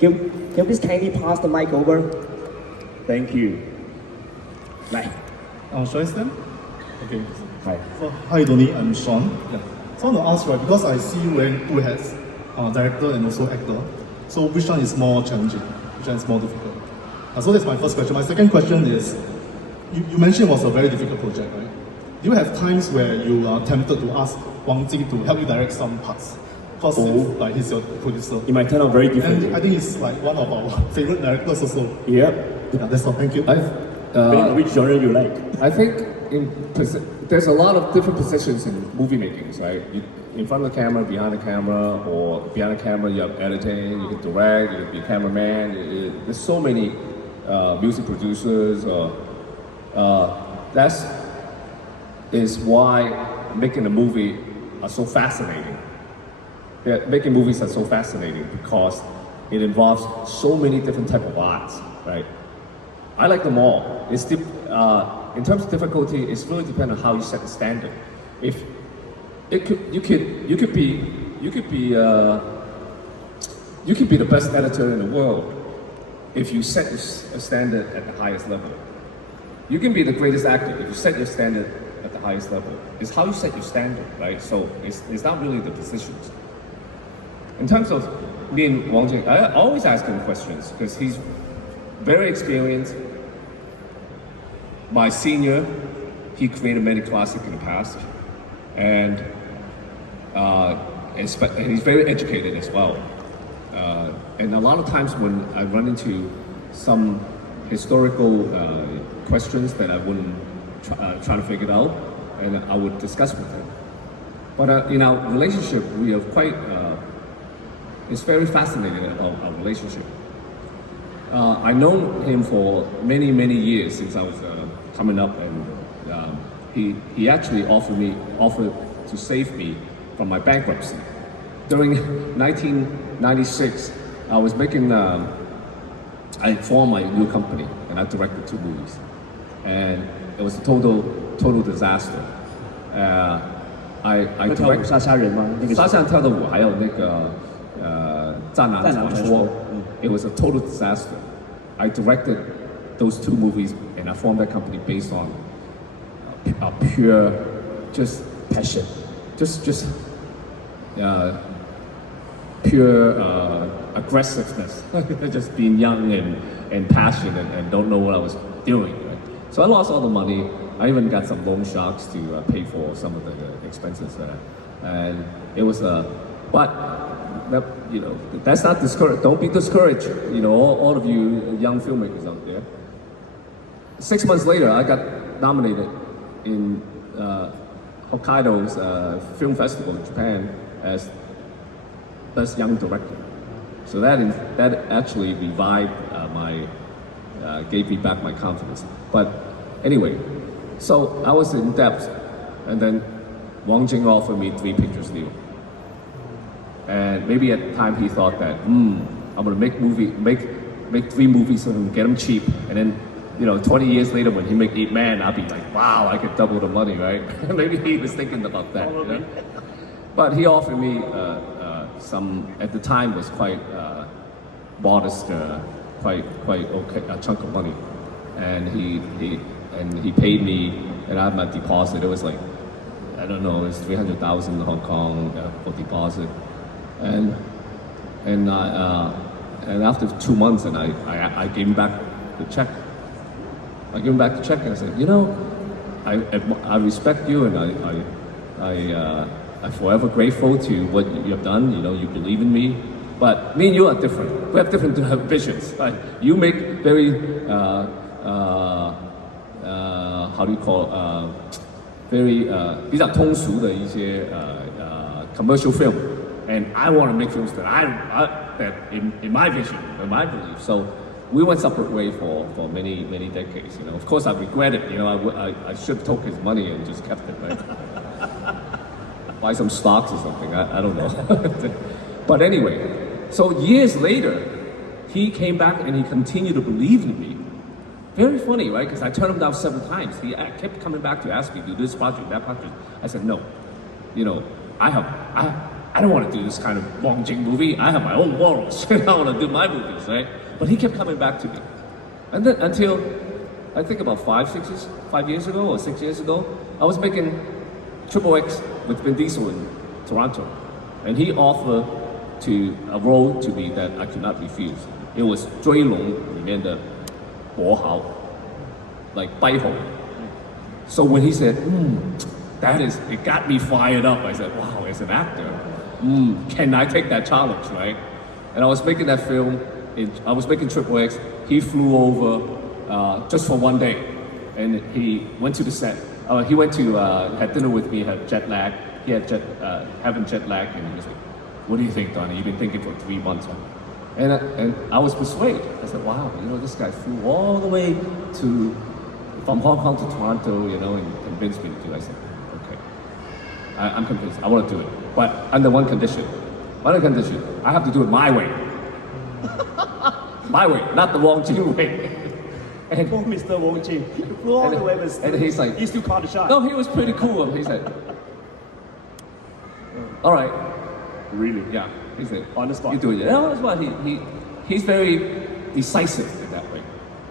Can you please kindly pass the mic over? Thank you. Right. Should I stand? Okay. Hi. So, hi Donnie, I'm Sean. Yeah. So I want to ask, right, because I see you wearing two hats, director and also actor. So which one is more challenging? Which one is more difficult? So that's my first question. My second question is, you mentioned it was a very difficult project, right? Do you have times where you are tempted to ask Wang Jing to help you direct some parts? Because like he's your producer. It might turn out very differently. And I think he's like one of our favorite directors also. Yep. Yeah, that's all. Thank you. Depending on which genre you like. I think there's a lot of different positions in movie making, right? In front of the camera, behind the camera, or behind the camera you have editing, you can direct, you can be a cameraman. There's so many music producers. That is why making a movie are so fascinating. Making movies are so fascinating because it involves so many different type of arts, right? I like them all. It's in terms of difficulty, it's really dependent on how you set the standard. If you could be the best editor in the world if you set your standard at the highest level. You can be the greatest actor if you set your standard at the highest level. It's how you set your standard, right? So it's not really the decisions. In terms of me and Wang Jing, I always ask him questions because he's very experienced. My senior, he created many classics in the past, and he's very educated as well. And a lot of times when I run into some historical questions that I wouldn't try to figure out, and I would discuss with him. But in our relationship, we are quite. It's very fascinating our relationship. I've known him for many years since I was coming up, and he actually offered to save me from my bankruptcy. During 1996, I was making. I formed my new company, and I directed 2 movies, and it was a total disaster. I directed 杀杀人吗？那个沙山跳的舞，还有那个战狼传说。It was a total disaster. I directed those 2 movies, and I formed that company based on a pure, just passion, just pure aggressiveness, just being young and passionate and don't know what I was doing. Right? So I lost all the money. I even got some loan sharks to pay for some of the expenses, and it was but you know, that's not discouraged. Don't be discouraged. You know, all of you young filmmakers out there. 6 months later, I got nominated in Hokkaido's film festival in Japan as Best Young Director. So that actually revived gave me back my confidence. But anyway, so I was in depth, and then Wang Jing offered me 3 pictures deal. And maybe at the time he thought that, I'm gonna make 3 movies and get them cheap, and then 20 years later when he make Ip Man, I'll be like, wow, I could double the money, right? Maybe he was thinking about that. You know? But he offered me some, at the time was quite modest, quite okay, a chunk of money, and he paid me, and I had my deposit. It was like, I don't know, it was 300,000 Hong Kong for deposit, and after 2 months, and I gave him back the check. I gave him back the check, and I said, I respect you, and I'm forever grateful to what you have done. You believe in me, but me and you are different. We have different visions. Right? You make very how do you call very 比较通俗的一些commercial film, and I want to make films that that in my vision, in my belief. So we went separate way for many decades. Of course I regret it. I should have took his money and just kept it. Right? Buy some stocks or something. I don't know. But anyway, so years later, he came back and he continued to believe in me. Very funny, right? Because I turned him down several times. He kept coming back to ask me, do this project, that project. I said, no. I I don't want to do this kind of Wong Jing movie. I have my own morals. I want to do my movies, right? But he kept coming back to me. And then until, I think about 5 years ago or 6 years ago, I was making Triple X with Vin Diesel in Toronto. And he offered a role to me that I could not refuse. It was 追龙里面的跛豪, like 跛豪. So when he said, it got me fired up. I said, wow, as an actor, can I take that challenge, right? And I was making that film, I was making Triple X. He flew over just for one day, and he went to the set. He went to had dinner with me, had jet lag. He had having jet lag, and he was like, what do you think, Donnie? You've been thinking for 3 months. Huh? And I was persuaded. I said, wow, this guy flew all the way from Hong Kong to Toronto, and convinced me to do it. I said, okay, I'm convinced. I want to do it, but under one condition. One condition: I have to do it my way. My way, not the Wong Jing way. And Poor Mr. Wong Jing, you flew all the way, but and he's like, you still caught the shot. No, he was pretty cool. He said, all right. Really? Yeah. He said, On the spot. You do it. Yeah, on the spot. He's very decisive in that way.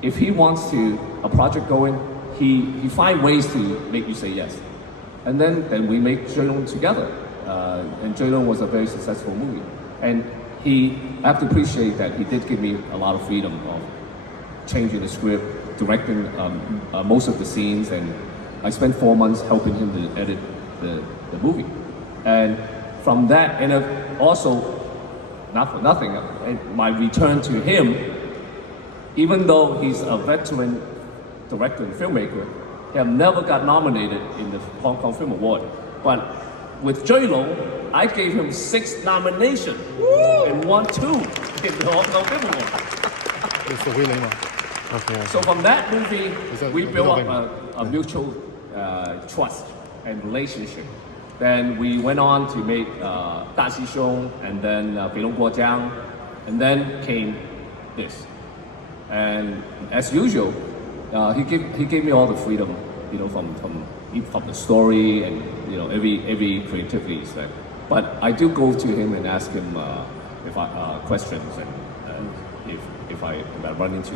If he wants a project going, he find ways to make you say yes. And then we make 追龙 together. And 追龙 was a very successful movie. And I have to appreciate that he did give me a lot of freedom of changing the script, directing most of the scenes, and I spent 4 months helping him to edit the movie. And from that, and also, not for nothing, my return to him, even though he's a veteran director and filmmaker, he have never got nominated in the Hong Kong Film Award. But with 追龙, I gave him 6 nominations and won 2 in the Hong Kong Film Award. It's a winning one. Okay. So from that movie, we built up that a mutual trust and relationship. Then we went on to make 大师兄 and then 北龙国江, and then came this. And as usual, he gave me all the freedom, from the story and every creativity. But I do go to him and ask him questions and if I run into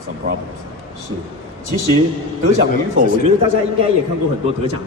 some problems. 是，其实得奖与否，我觉得大家应该也看过很多得奖。